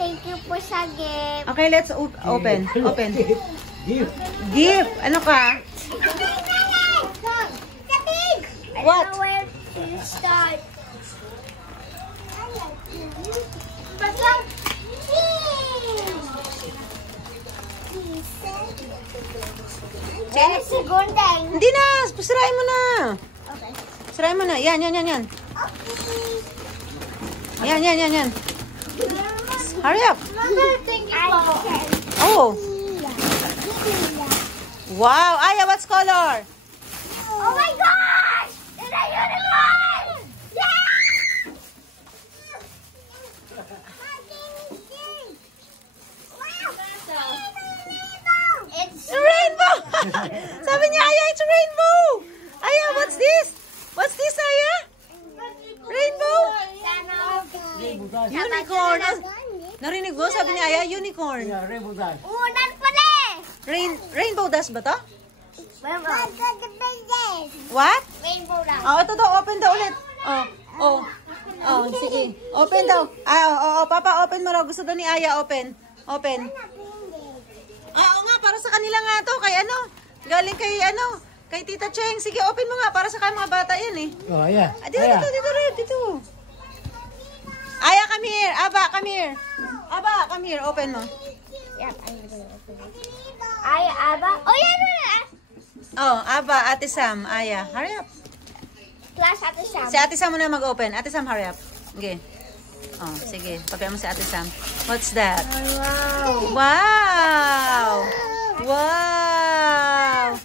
thank you po sa gift. Okay, let's open. Open. Gift. Gift. Ano ka? What? I don't know where to start. Basta, segundeng. Hindi na. Sirain mo na. Okay. Sirain mo na. Yan. Okay. Yan. Hurry up. Mother, thank you po. Oh. Wow. Aya, what's color? Oh my gosh! It's a unicorn! Yeah! It's Rainbow! Sabi niya, Aya, it's a rainbow! Aya, what's this? What's this, Aya? Rainbow? Unicorn. Narinig mo? Sabi niya, Aya, unicorn. Yeah, rainbow dust. unan pala eh! Rainbow dust ba to? Rainbow. What? Rainbow daw. Oh, ito daw. Open daw ulit. Oh, sige. Open daw. Papa, open mo raw. Gusto daw ni Aya, open. Open. Oo nga, para sa kanila nga to. Kay ano? Galing kay ano? Kay Tita Cheng. Sige, open mo nga. Para sa kay mga bata yan eh. Oh, yeah. Dito, Red. Dito. Aya, come here. Aba, come here. Aba, come here. Open mo. Yep, I'm gonna open it. Ay, Aba. Oh, yeah. Oh, Aba, Ate Sam, Aya. Hurry up. Plus Ate Sam. Si Ate Sam muna mag-open. Ate Sam, hurry up. Okay. Oh, sige. Papihan mo si Ate Sam. What's that? Wow. Wow! Wow!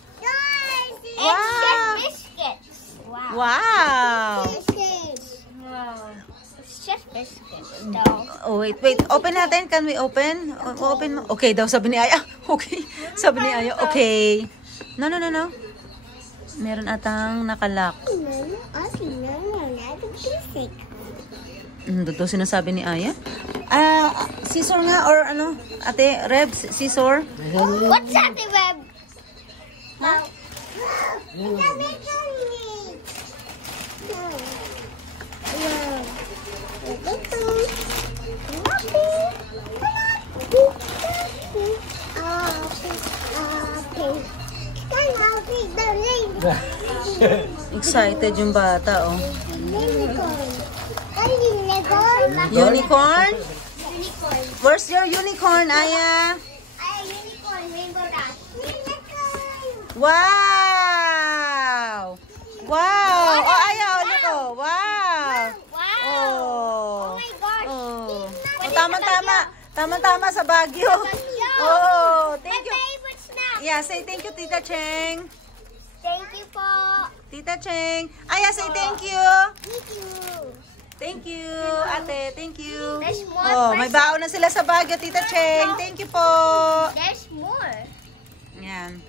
It's just biscuits. Wow. Wow! Wow. It's just biscuits, though. Oh, wait. Open natin. Can we open? Open mo. Okay daw, sabi ni Aya. Okay. Sabi ni Aya, okay. No. Meron atang nakalak. Ito sinasabi ni Aya. Scissor nga or ano? Ate, Reb, scissor? What's that, Web? Ha? Excited yung bata, oh. Unicorn? Where's your unicorn, Aya? Unicorn, rainbow dash. Wow! Wow! Oh, Aya, ulit ko. Wow! Wow. Oh. Oh my gosh. Oh. Tama-tama sa Baguio. Oh, thank you. My favorite snack. Yeah, say thank you, Tita Cheng. Thank you po. Tita Cheng. Aya, say thank you. Thank you. Thank you, ate. Thank you. There's more Oh, may presents. baon na sila sa Baguio, Tita Cheng. Thank you po. There's more. Yan.